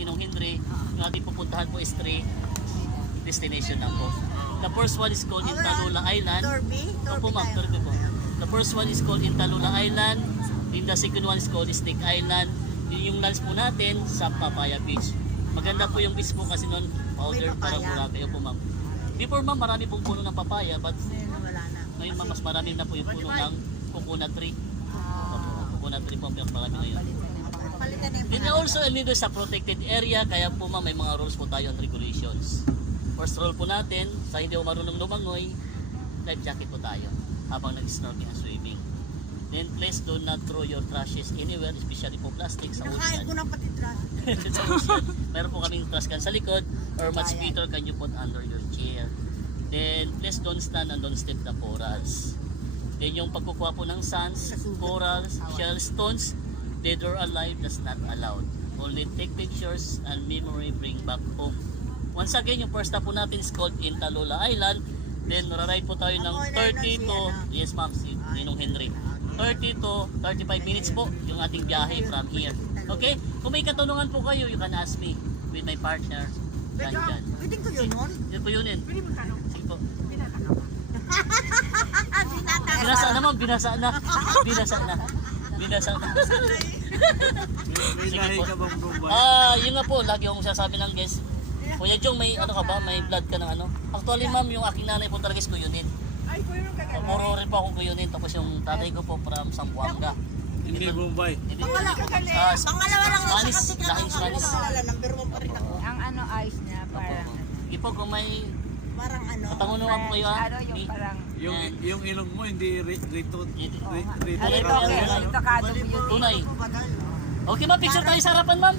Ninong Henry. Yung ating pupuntahan po is 3 destination na po. The first one is called Intalula Island. Opo ma'am, Torbe po. The first one is called Intalula Island. And the second one is called Snake Island. Yung lunch po natin sa Papaya Beach. Maganda po yung beach po kasi noon powder para Boracay. Opo ma'am. Before ma'am, marami pong puno ng papaya, but ngayon ma'am, mas marami na po yung puno ng coconut tree. Coconut tree po, marami ngayon. And also, dito sa protected area, kaya po ma'am, may mga rules po tayo and regulations. First rule po natin, sa hindi ko marunong lumangoy, life jacket po tayo habang nag-snorkeling and swimming. Then please do not throw your trashes anywhere, especially po plastic sa ocean. Nakain ko na pati trash. Sa ocean, meron po kaming trash can sa likod, or much better can you put under your chair. Then please don't stand and don't step the corals. Then yung pagkukuha po ng sands, corals, shell stones, dead or alive, that's not allowed. Only take pictures and memory bring back home. Once again, yung first stop po natin is called Intalula Island. Then ride po tayo ng 30 to, yes ma'am, si Ninong Henry. 30 to 35 minutes po yung ating biyahe from here. Okay? Kung may katanungan po kayo, you can ask me with my partner. Dyan. Pwede ko yun nun? Yun po yun yun. Pwede mo tanong. Sige po. Binata. Binasa na ma'am, binasa na. Binasa na. Binasa na. May lahi ka bang Bombay? Yun nga po, lagi akong sasabi ng guest. Kuya Jong, may ano ka ba? May blood ka ng ano? Actually ma'am, yung aking nanay po talaga is kuyunin. Ay, kuya nung kagano'n. Puro rin po akong kuyunin. Tapos yung tatay ko po from Zamboanga. Hindi Bombay. Hindi. Pangalawa lang ako Spanish, sa kasikat lahing ng Spanish. pangalawa. Number 1 pa rin ako. Ang ano eyes niya parang Ipo kung may Parang ano. katangunuhan po kayo ha? ano yung parang Yung ilong mo hindi rito. Hindi. Rito. ito ka beauty. Tunay. Okay ma'am, picture tayo sa harapan ma'am.